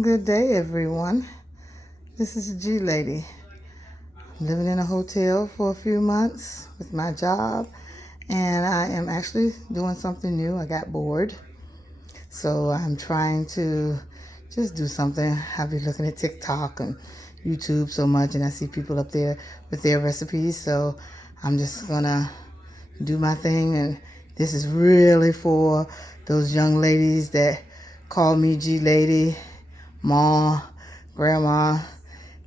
Good day, everyone. This is G-Lady. Living in a hotel for a few months with my job, and I am actually doing something new. I got bored, so I'm trying to just do something. I've been looking at TikTok and YouTube so much, and I see people up there with their recipes, so I'm just gonna do my thing. And this is really for those young ladies that call me G-Lady, Ma, Grandma,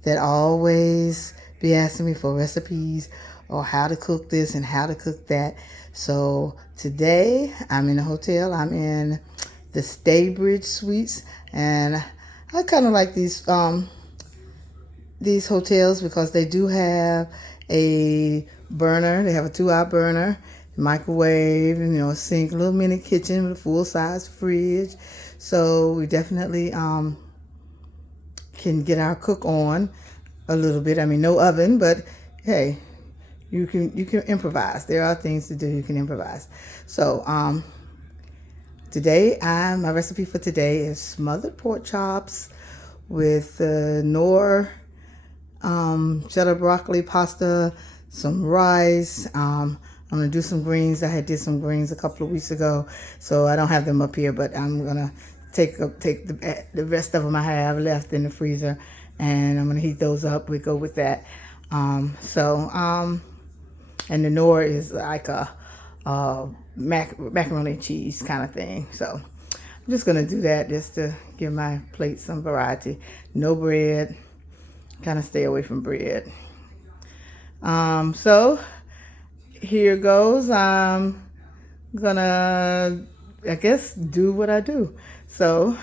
that always be asking me for recipes or how to cook this and how to cook that. So today I'm in a hotel. I'm in the Staybridge Suites, and I kind of like these hotels because they do have a burner. They have a 2-hour burner, microwave, a sink, a little mini kitchen with a full-size fridge. So we definitely can get our cook on a little bit. I mean, no oven, but hey, you can improvise. There are things to do. You can improvise. So today, my recipe for today is smothered pork chops with Knorr cheddar broccoli pasta, some rice. I'm gonna do some greens. I did some greens a couple of weeks ago, so I don't have them up here, but I'm gonna take the rest of them I have left in the freezer, and I'm gonna heat those up. We go with that. And the Knorr is like a macaroni and cheese kind of thing. So I'm just gonna do that just to give my plate some variety. No bread. Kind of stay away from bread. So here goes. I'm gonna, I guess, do what I do. So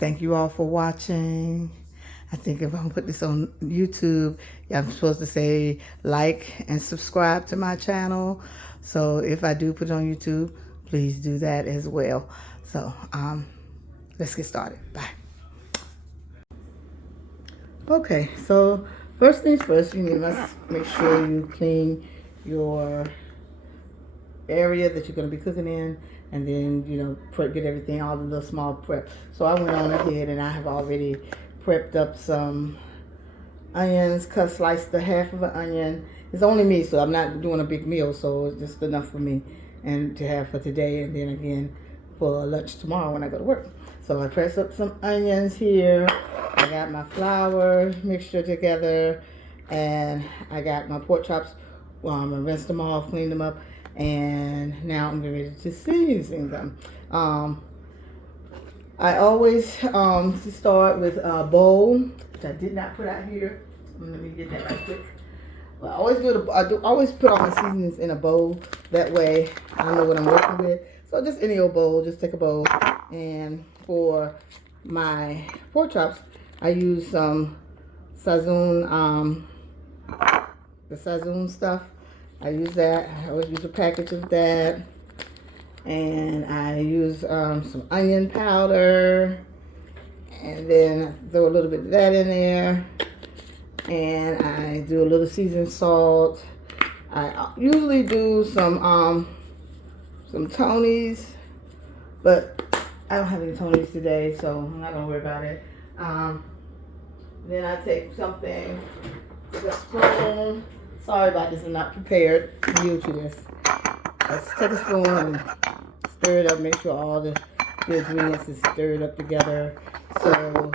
thank you all for watching. I think if I'm put this on YouTube, I'm supposed to say like and subscribe to my channel. So if I do put it on YouTube, please do that as well. So let's get started. Bye. Okay, so first things first, you must make sure you clean your area that you're going to be cooking in, and then, get everything, all the little small prep. So I went on ahead and I have already prepped up some onions, sliced the half of an onion. It's only me, so I'm not doing a big meal, so it's just enough for me and to have for today, and then again for lunch tomorrow when I go to work. So I press up some onions here. I got my flour mixture together, and I got my pork chops. I rinsed them off, cleaned them up, and now I'm ready to season them. I always start with a bowl, which I did not put out here. Let me get that right quick. Well, I always put all my seasonings in a bowl. That way I know what I'm working with. So just any old bowl, just take a bowl. And for my pork chops, I use some Sazon, the Sazon stuff. I use that. I always use a package of that. And I use some onion powder. And then I throw a little bit of that in there. And I do a little seasoned salt. I usually do some Tonys, but I don't have any Tonys today, so I'm not gonna worry about it. Then I take something with a spoon. Sorry about this, I'm not prepared. I'm new to this. Let's take a spoon and stir it up. Make sure all the ingredients is stirred up together. So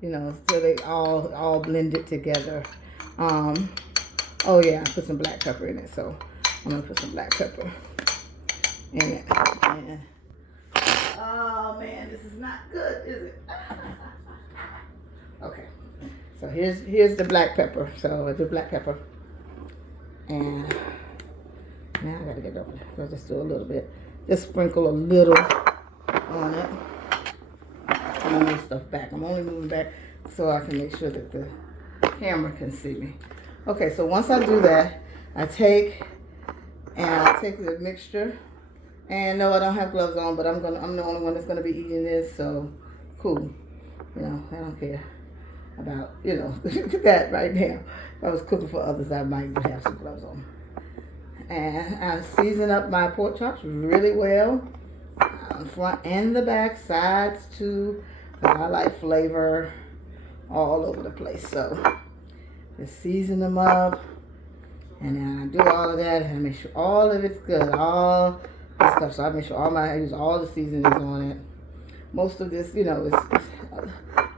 so they all blended together. Oh yeah, I put some black pepper in it, so I'm gonna put some black pepper in it. And, oh man, this is not good, is it? Okay, so here's the black pepper. So I do black pepper, and now I gotta get it over there. So just do a little bit, just sprinkle a little on it. I'm gonna move stuff back. I'm only moving back so I can make sure that the camera can see me. Okay, so once I do that, I take the mixture. And no, I don't have gloves on, but I'm the only one that's gonna be eating this, so cool. I don't care about that right now. If I was cooking for others, I might have some gloves on. And I season up my pork chops really well. on the front and the back sides too, because I like flavor all over the place. So just season them up, and then I do all of that and make sure all of it's good, all this stuff. So I make sure I use all the seasonings on it. Most of this, you know, is a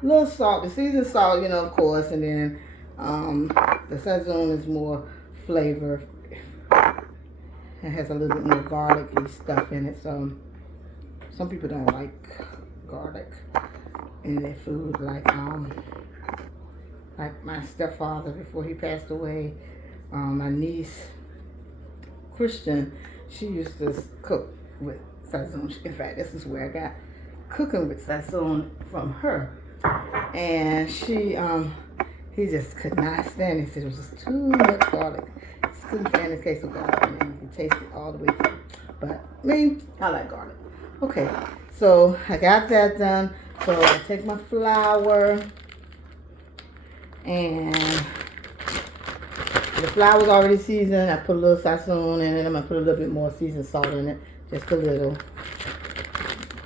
little salt, the seasoned salt, you know, of course, and then the Sazon is more flavor. It has a little bit more garlicky stuff in it, so some people don't like garlic in their food, like my stepfather before he passed away. My niece Christian, she used to cook with Sazon. In fact, this is where I got cooking with Sazon from her, and he just could not stand it. He said it was just too much garlic. He couldn't stand the taste of garlic, and he tasted all the way through. But me, I like garlic. Okay, so I got that done. So I take my flour, and the flour's already seasoned. I put a little Sazon in it. I'm gonna put a little bit more seasoned salt in it, just a little.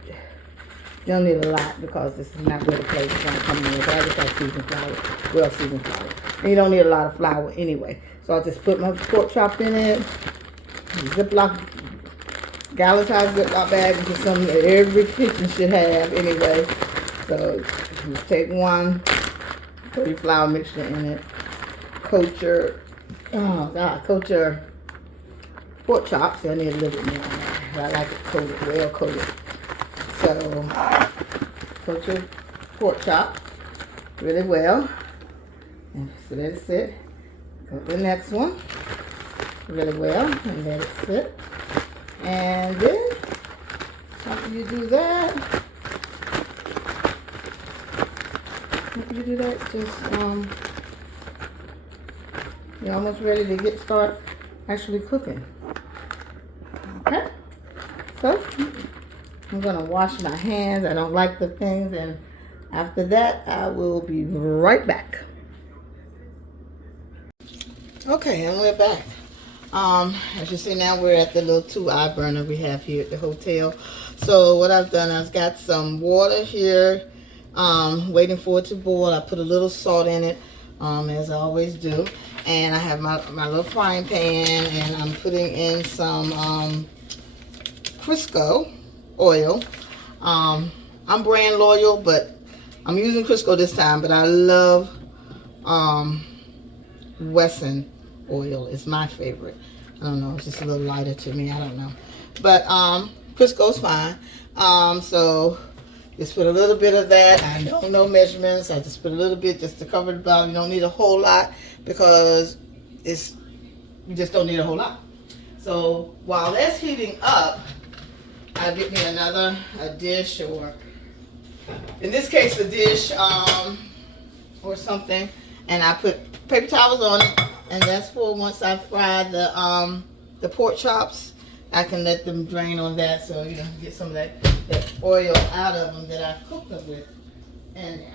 You don't need a lot because this is not where the flavor's gonna come in. But I just like seasoned flour, well seasoned flour. And you don't need a lot of flour anyway. So I'll just put my pork chop in it. Ziploc, gallon size Ziploc bag, which is something that every kitchen should have anyway. So just take one, put your flour mixture in it. Coat your, coat your pork chops. So I need a little bit more on that. I like it coated, well coated. So coat your pork chop really well, and just let it sit. Coat the next one really well, and let it sit. And then after you do that, just you're almost ready to start actually cooking. Okay, so I'm gonna wash my hands. I don't like the things, and after that I will be right back. Okay, and we're back. As you see now, we're at the little 2-eye burner we have here at the hotel. So what I've done, I've got some water here, waiting for it to boil. I put a little salt in it, as I always do. And I have my little frying pan, and I'm putting in some Crisco oil. I'm brand loyal, but I'm using Crisco this time, but I love Wesson oil. It's my favorite. I don't know, it's just a little lighter to me, I don't know, but Crisco's fine. So just put a little bit of that. I don't know measurements. I just put a little bit just to cover the bottom. You don't need a whole lot because you just don't need a whole lot. So while that's heating up, I'll get me a dish, or in this case a dish or something, and I put paper towels on it, and that's for once I fry the pork chops, I can let them drain on that, so you know, get some of that oil out of them that I cooked them with in there.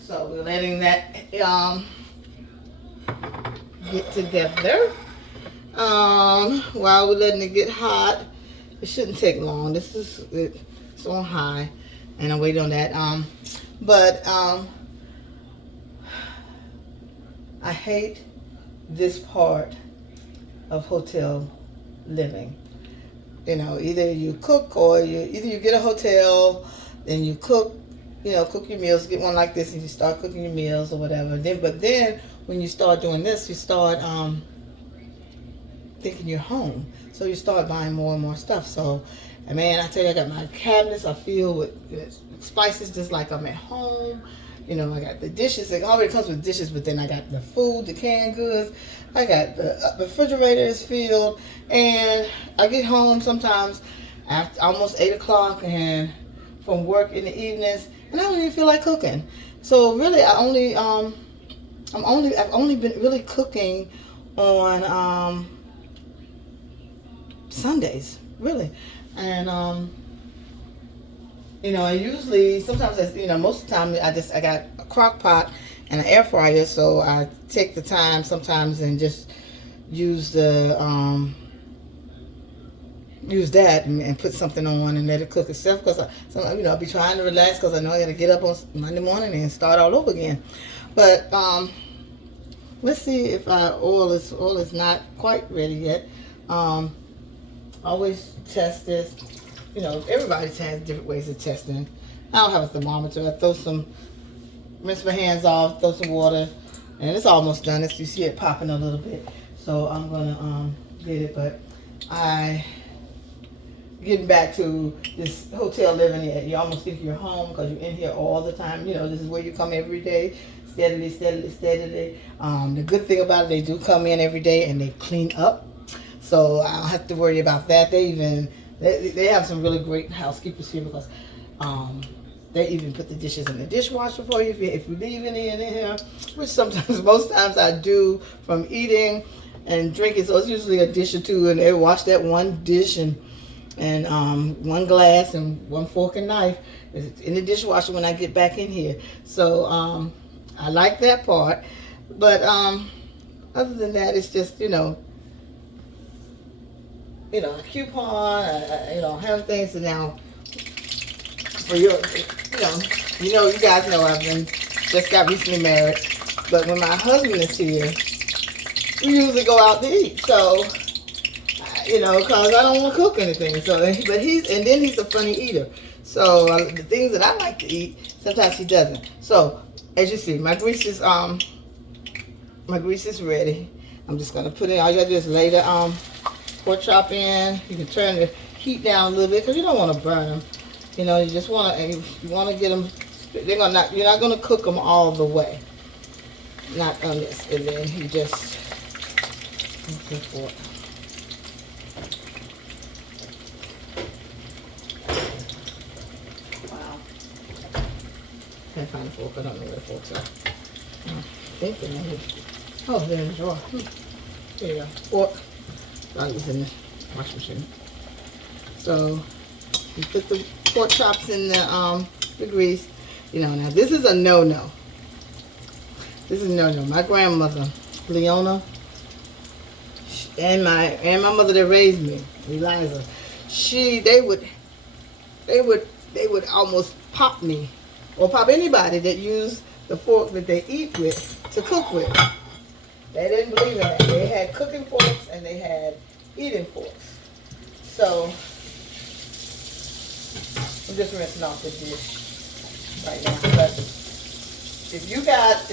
So we're letting that get together. While we're letting it get hot, it shouldn't take long. This is it's on high, and I wait on that. I hate this part of hotel living. You know, either you cook or either you get a hotel, then you cook, you know, cook your meals, get one like this, and you start cooking your meals or whatever. But then when you start doing this, you start thinking you're home. So you start buying more and more stuff. So, and man, I tell you, I got my cabinets I fill with spices just like I'm at home. You know, I got the dishes. It already comes with dishes, but then I got the food, the canned goods. I got the refrigerator is filled, and I get home sometimes after almost 8 o'clock and from work in the evenings, and I don't even feel like cooking. So really, I've only been really cooking on Sundays, really, and you know, and usually, sometimes, you know, most of the time, I got a crock pot and an air fryer, so I take the time sometimes and just use the, use that and put something on and let it cook itself. Because I'll be trying to relax because I know I got to get up on Monday morning and start all over again. But let's see if our oil is not quite ready yet. Always test this. Everybody has different ways of testing. I don't have a thermometer. I rinse my hands off, throw some water, and it's almost done. You see it popping a little bit. So I'm gonna get it, but getting back to this hotel living, you almost think you're home because you're in here all the time. This is where you come every day, steadily. The good thing about it, they do come in every day and they clean up, so I don't have to worry about that. They have some really great housekeepers here because they even put the dishes in the dishwasher for you if you leave any in here, which most times I do from eating and drinking. So it's usually a dish or two, and they wash that one dish and one glass and one fork and knife in the dishwasher when I get back in here. So I like that part, but other than that, it's just a coupon. Have things to now for your you guys know I've just got recently married, but when my husband is here, we usually go out to eat. So because I don't want to cook anything. So, but he's a funny eater. So the things that I like to eat, sometimes he doesn't. So as you see, my grease is ready. I'm just gonna put in. All you gotta do is lay the pork chop in. You can turn the heat down a little bit because you don't want to burn them. You just want to get them. You're not gonna cook them all the way. Not on this, and then you just look for it. Can't find a fork. I don't know where the forks are. I think they're in here. Oh, they're in the drawer. There you go. Fork. I was in the washing machine. So you put the pork chops in the grease. Now this is a no-no. This is a no-no. My grandmother, Leona, and my mother that raised me, Eliza, they would almost pop me. Or pop anybody that used the fork that they eat with to cook with. They didn't believe in that. They had cooking forks and they had eating forks. So I'm just rinsing off the dish right now. But if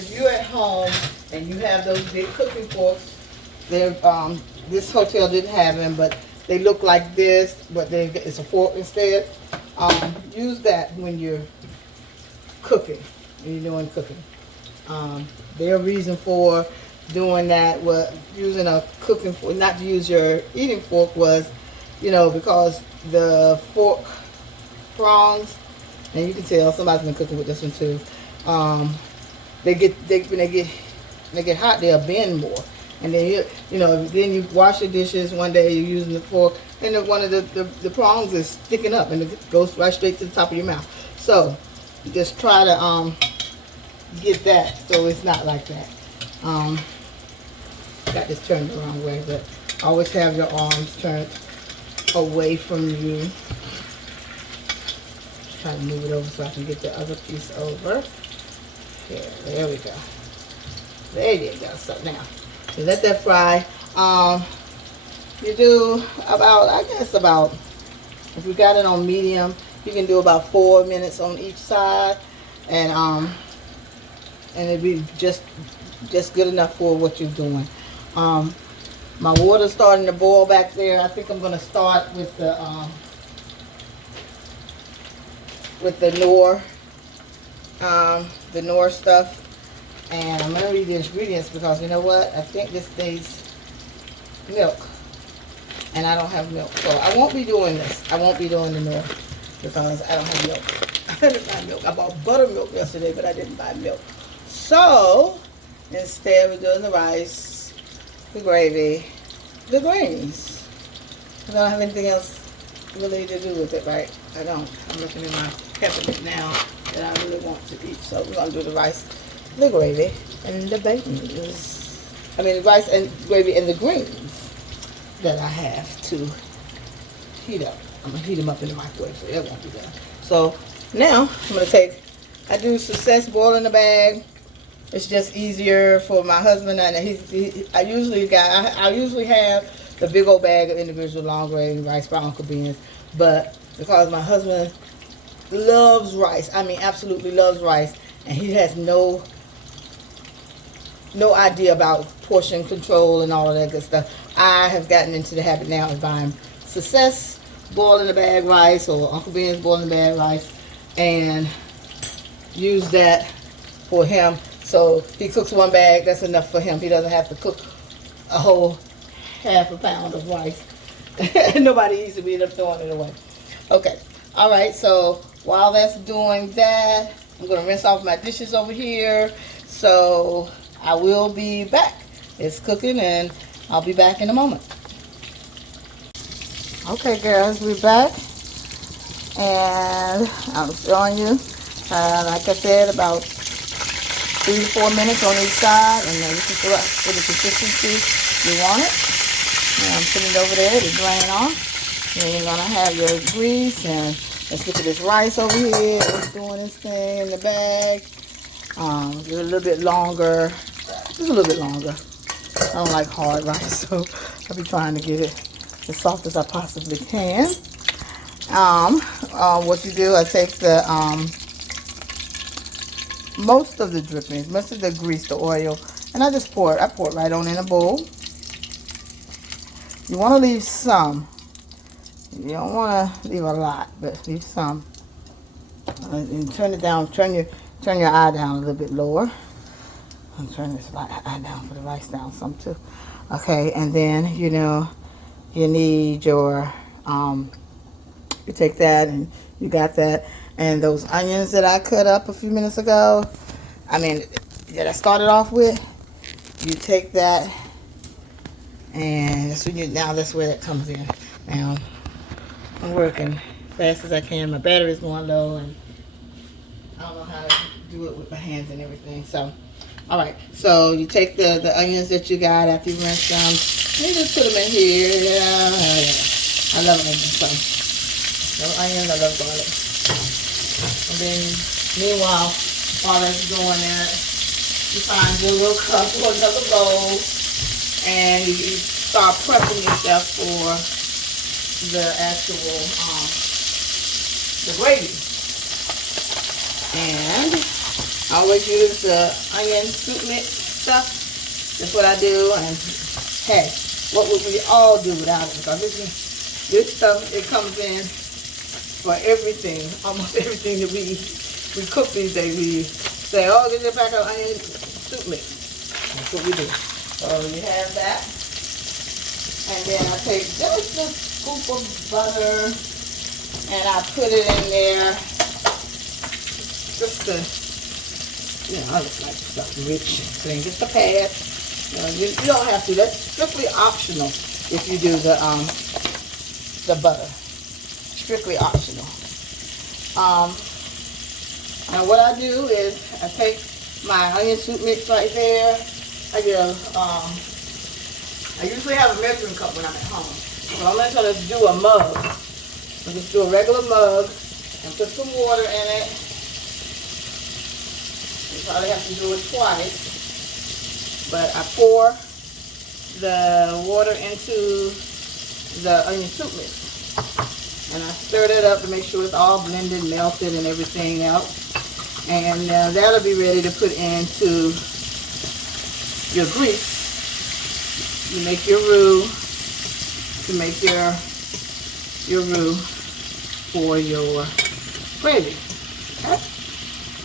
you're at home and you have those big cooking forks, this hotel didn't have them, but they look like this, but it's a fork instead. Use that when you're cooking, their reason for doing that was using a cooking fork, not to use your eating fork, was because the fork prongs, and you can tell somebody's been cooking with this one too, when they get hot, they'll bend more, and then then you wash your dishes one day, you're using the fork, and one of the prongs is sticking up and it goes right straight to the top of your mouth. So just try to get that so it's not like that. Got this turned the wrong way, but always have your arms turned away from you. Just try to move it over so I can get the other piece over. Here, there we go. There you go. So now, you let that fry. You do about, if you got it on medium, you can do about 4 minutes on each side, and it'd be just good enough for what you're doing. My water's starting to boil back there. I think I'm gonna start with the Knorr stuff, and I'm gonna read the ingredients because you know what? I think this needs milk, and I don't have milk, so I won't be doing this. I won't be doing the Knorr because I don't have milk. I didn't buy milk. I bought buttermilk yesterday, but I didn't buy milk. So instead, we're doing the rice, the gravy, the greens. I don't have anything else really to do with it, right? I don't. I'm looking in my cabinet now that I really want to eat. So we're gonna do the rice, the gravy, and the beans. I mean, the rice and gravy and the greens that I have to heat up. I'm gonna heat them up in the microwave, so that won't be done. So now I'm gonna take. I do success boil in the bag. It's just easier for my husband, and I usually have the big old bag of individual long grain rice by Uncle Ben's, but because my husband loves rice, I mean absolutely loves rice, and he has no idea about portion control and all of that good stuff. I have gotten into the habit now of buying Success boiled in the bag rice or Uncle Ben's boiled in the bag rice, and use that for him. So he cooks one bag, that's enough for him. He doesn't have to cook a whole half a pound of rice. Nobody eats it, we end up throwing it away. Okay, all right, so while that's doing that, I'm gonna rinse off my dishes over here. So I will be back. It's cooking and I'll be back in a moment. Okay girls, we're back. And I'm showing you, like I said, about 3 to 4 minutes on each side, and then this is for the consistency you want it. And I'm putting it over there to drain off. Then you're gonna have your grease, and let's look at this rice over here. It's doing this thing in the bag. Just a little bit longer. Just a little bit longer. I don't like hard rice, so I'll be trying to get it as soft as I possibly can. What you do, I take the most of the drippings, most of the grease, the oil, and I just pour it. I pour it right on in a bowl. You want to leave some. You don't want to leave a lot, but leave some. And turn it down. Turn your eye down a little bit lower. I'm turning this eye down for the rice down some too. Okay, and then you need your you take that and you got that. And those onions that I cut up a few minutes ago, that I started off with, you take that, and that's where that comes in. Now, I'm working fast as I can. My battery's going low, and I don't know how to do it with my hands and everything. So, all right. So you take the onions that you got after you rinse them, and you just put them in here. Yeah. I love onions. So, onions, I love garlic. And then, meanwhile, while that's doing that, you find your little cup or another bowl, and you start prepping yourself for the actual, the gravy. And I always use the onion soup mix stuff. That's what I do. And hey, what would we all do without it? Because this stuff, it comes in for everything, almost everything that we cook these days. We say, oh, get a pack of onion soup mix. That's what we do. So you have that. And then I take just a scoop of butter and I put it in there just to, I just like stuff rich thing, just a pat. You don't have to. That's strictly optional if you do the butter. Strictly optional. Now what I do is I take my onion soup mix right there. I usually have a measuring cup when I'm at home. So I'm just going to do a mug. I'll just do a regular mug and put some water in it. You probably have to do it twice. But I pour the water into the onion soup mix. And I stir that up to make sure it's all blended, melted, and everything else. And that'll be ready to put into your grease. You make your roux to make your roux for your gravy. Okay?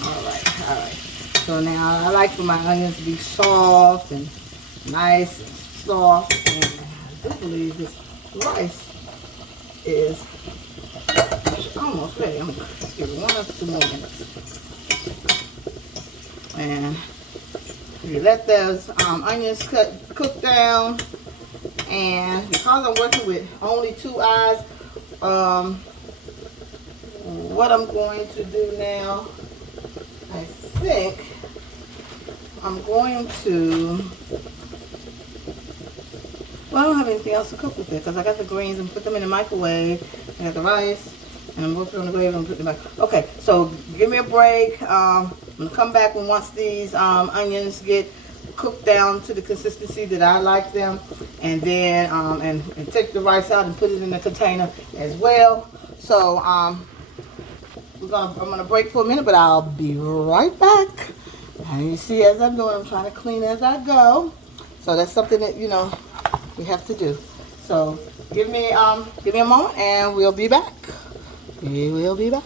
All right. So now I like for my onions to be soft and nice and soft. And I do believe this rice is almost ready. I'm going to give it 1 or 2 more minutes. And you let those onions cook down. And because I'm working with only 2 eyes, what I'm going to do now, I think I'm going to, well, I don't have anything else to cook with it because I got the greens and put them in the microwave. I got the rice, and I'm working on the gravy and put them back. Okay, so give me a break. I'm gonna come back when once these onions get cooked down to the consistency that I like them, and then and take the rice out and put it in the container as well. So I'm gonna break for a minute, but I'll be right back. And you see, as I'm doing, I'm trying to clean as I go. So that's something that we have to do. So give me a moment, and we'll be back. We will be back.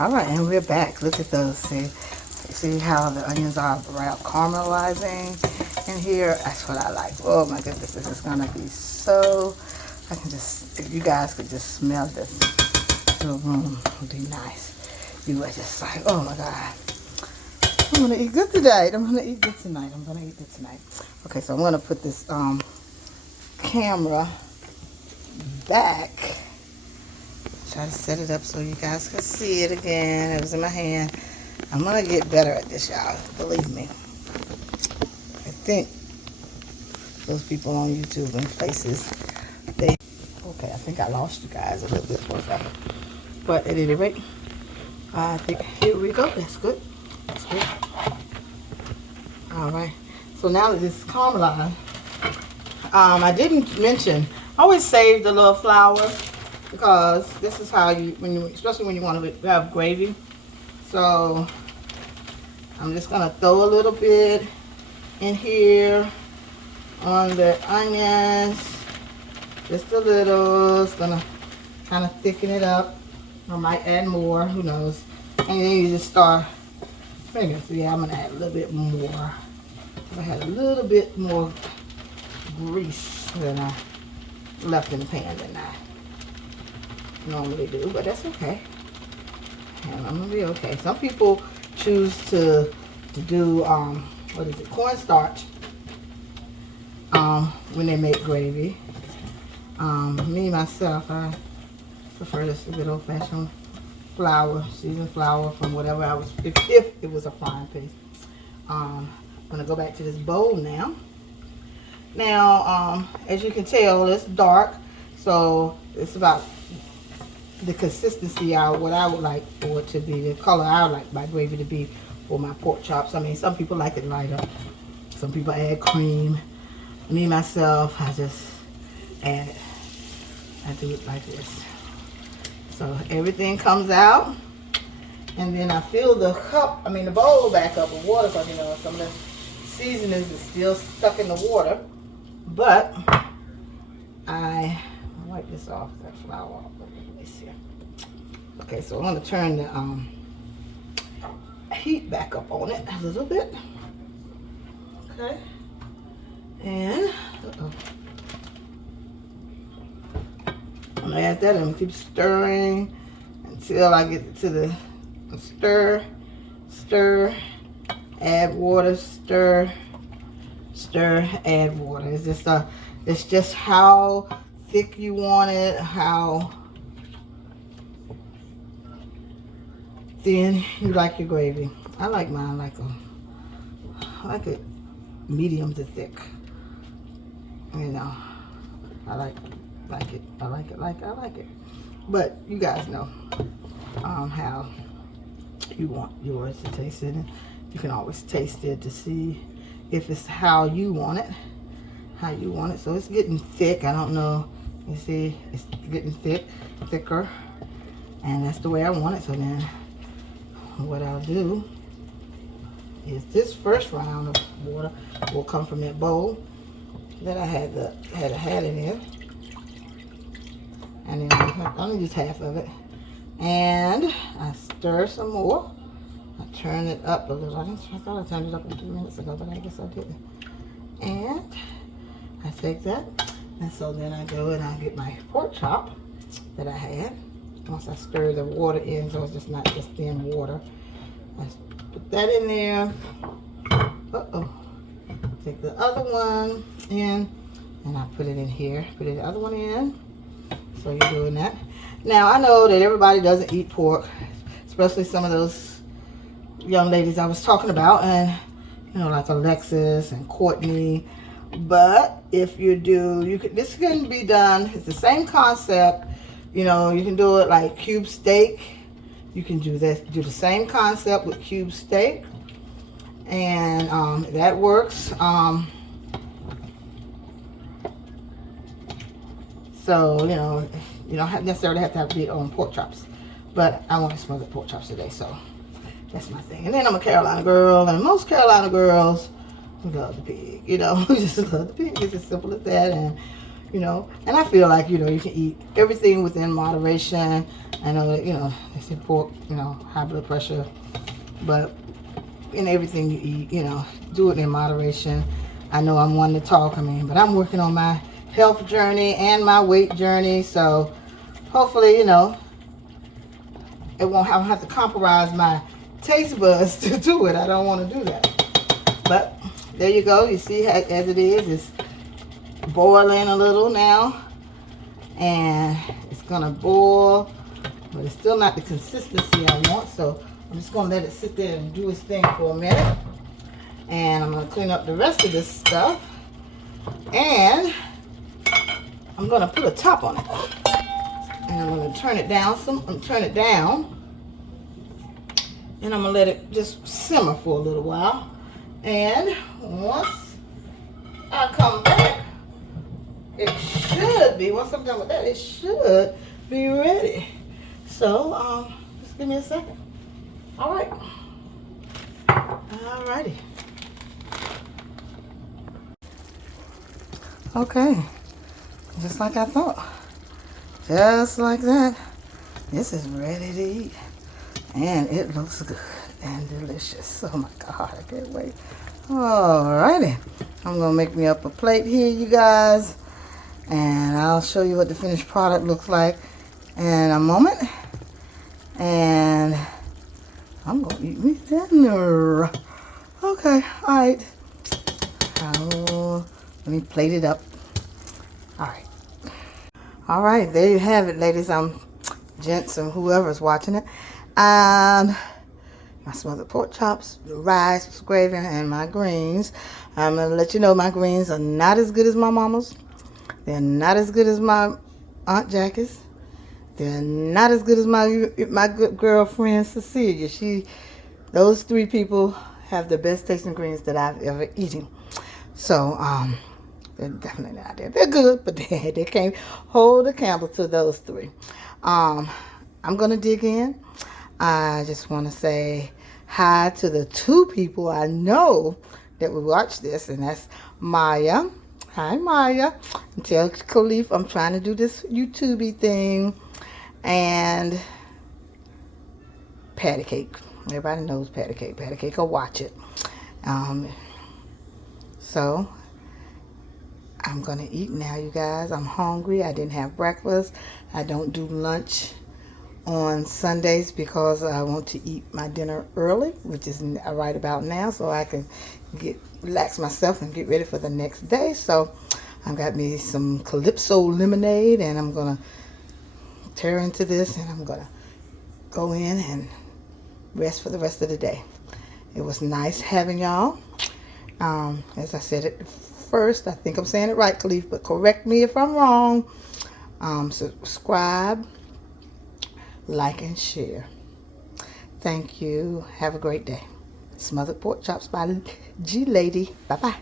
All right, and we're back. Look at those. See how the onions are caramelizing in here? That's what I like. Oh my goodness, this is gonna be so. I can just, if you guys could just smell this, the room would be nice. You were just like, oh my God. I'm gonna eat good today. I'm gonna eat good tonight. Okay, so I'm gonna put this camera back. Try to set it up so you guys can see it again. It was in my hand. I'm gonna get better at this, y'all. Believe me. I think those people on YouTube and places, okay, I think I lost you guys a little bit for a second. But at any rate, I think, here we go. That's good. That's good. All right. So now that this is caramelized, I didn't mention, I always save the little flour because this is how especially when you want to have gravy. So I'm just gonna throw a little bit in here on the onions, just a little. It's gonna kind of thicken it up. I might add more, who knows. And then you just start. Yeah, I'm gonna add a little bit more. I had a little bit more grease than I left in the pan than I normally do, but that's okay. And I'm gonna be okay. Some people choose to do cornstarch when they make gravy. Me myself, I prefer this a bit old-fashioned flour, seasoned flour from whatever I was, if it was a frying paste. I'm gonna go back to this bowl now. Now, as you can tell, it's dark, so it's about the consistency what I would like for it to be, the color I would like my gravy to be for my pork chops. I mean, some people like it lighter, some people add cream. Me myself, I just add it. I do it like this. So everything comes out, and then I fill the bowl back up with water because some of the seasonings is still stuck in the water. But I wipe this off, that flour off. Here. Okay, so I'm going to turn the heat back up on it a little bit. Okay, and I'm going to add that and keep stirring until I get to the stir, add water, stir, add water. It's just how thick you want it, how thin you like your gravy. I like mine I like it medium to thick. I like it. But you guys know how you want yours to taste it. You can always taste it to see if it's how you want it. So it's getting thick. I don't know. You see, it's getting thicker. And that's the way I want it. So then what I'll do is this first round of water will come from that bowl that I had it in. And then I'm gonna use half of it. And I stir some more. I turn it up a little. I thought I turned it up a few minutes ago, but I guess I didn't. And I take that. And so then I go and I get my pork chop that I had. Once I stir the water in, so it's just not just thin water. I put that in there. Take the other one in, and I put it in here. Put the other one in. So you're doing that. Now I know that everybody doesn't eat pork, especially some of those young ladies I was talking about, and like Alexis and Courtney. But if you do, this can be done. It's the same concept. You know, you can do it like cube steak. You can do this, do the same concept with cube steak, and that works. So you know, you don't necessarily have to be on pork chops, but I want to smothered pork chops today, so that's my thing. And then I'm a Carolina girl, and most Carolina girls love the pig. You know, we just love the pig. It's as simple as that. And you know, and I feel like, you know, you can eat everything within moderation. I know that, you know, they say pork, you know, high blood pressure, but in everything you eat, you know, do it in moderation. I know I'm one to talk, but I'm working on my health journey and my weight journey, so hopefully, you know, I don't have to compromise my taste buds to do it. I don't want to do that. But there you go. You see how, as it is, it's boiling a little now, and it's gonna boil, but it's still not the consistency I want, so I'm just gonna let it sit there and do its thing for a minute. And I'm gonna clean up the rest of this stuff, and I'm gonna put a top on it, and I'm gonna turn it down and I'm gonna let it just simmer for a little while. And once I come back, it should be, once I'm done with that, it should be ready. So, just give me a second. All right. All righty. Okay. Just like I thought. Just like that. This is ready to eat. And it looks good and delicious. Oh my God, I can't wait. All righty. I'm going to make me up a plate here, you guys. And I'll show you what the finished product looks like in a moment. And I'm going to eat me dinner. Okay, all right. Let me plate it up. All right. All right, there you have it, ladies, gents, and whoever's watching it. My smothered pork chops, the rice, gravy, and my greens. I'm going to let you know my greens are not as good as my mama's. They're not as good as my Aunt Jackie's. They're not as good as my good girlfriend Cecilia. Those three people have the best tasting greens that I've ever eaten. So they're definitely not there. They're good, but they can't hold a candle to those three. I'm gonna dig in. I just want to say hi to the two people I know that will watch this, and that's Maya. Hi, Maya. And tell Khalif I'm trying to do this YouTube thing. And Patty Cake. Everybody knows Patty Cake. Patty Cake will watch it. So I'm going to eat now, you guys. I'm hungry. I didn't have breakfast. I don't do lunch on Sundays because I want to eat my dinner early, which is right about now, so I can relax myself and get ready for the next day. So I've got me some Calypso lemonade, and I'm going to tear into this, and I'm going to go in and rest for the rest of the day. It was nice having y'all. As I said it first, I think I'm saying it right, Khalif, but correct me if I'm wrong. Subscribe, like, and share. Thank you. Have a great day. Smothered pork chops by G-Lady. Bye-bye.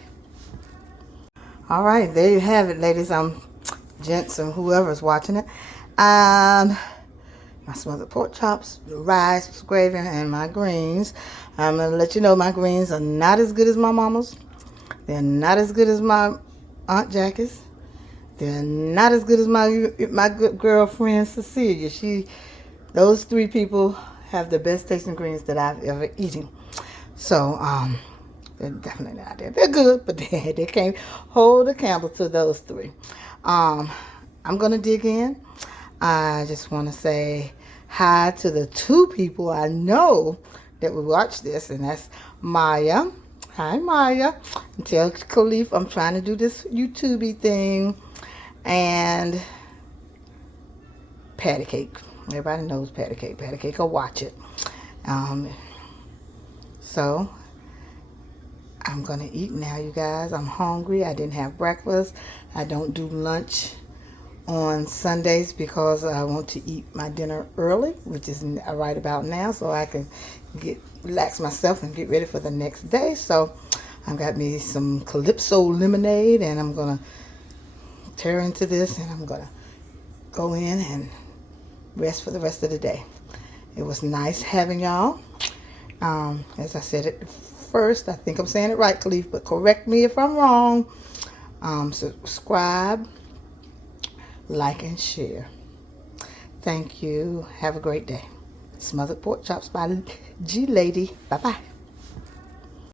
All right, there you have it, ladies, gents, and whoever's watching it. My smothered pork chops, the rice, gravy, and my greens. I'm going to let you know my greens are not as good as my mama's. They're not as good as my Aunt Jackie's. They're not as good as my good girlfriend Cecilia. Those three people have the best tasting greens that I've ever eaten. So they're definitely not there. They're good, but they can't hold a candle to those three. I'm going to dig in. I just want to say hi to the two people I know that will watch this, and that's Maya. Hi, Maya. And tell Khalif I'm trying to do this YouTube thing. And Patty Cake. Everybody knows Patty Cake. Patty Cake will watch it. So I'm going to eat now, you guys. I'm hungry. I didn't have breakfast. I don't do lunch on Sundays because I want to eat my dinner early, which is right about now, so I can relax myself and get ready for the next day. So I've got me some Calypso lemonade, and I'm going to tear into this, and I'm going to go in and rest for the rest of the day. It was nice having y'all. As I said at first, I think I'm saying it right, Khalif, but correct me if I'm wrong. Subscribe, like, and share. Thank you. Have a great day. Smothered Pork Chops by G-Lady. Bye-bye.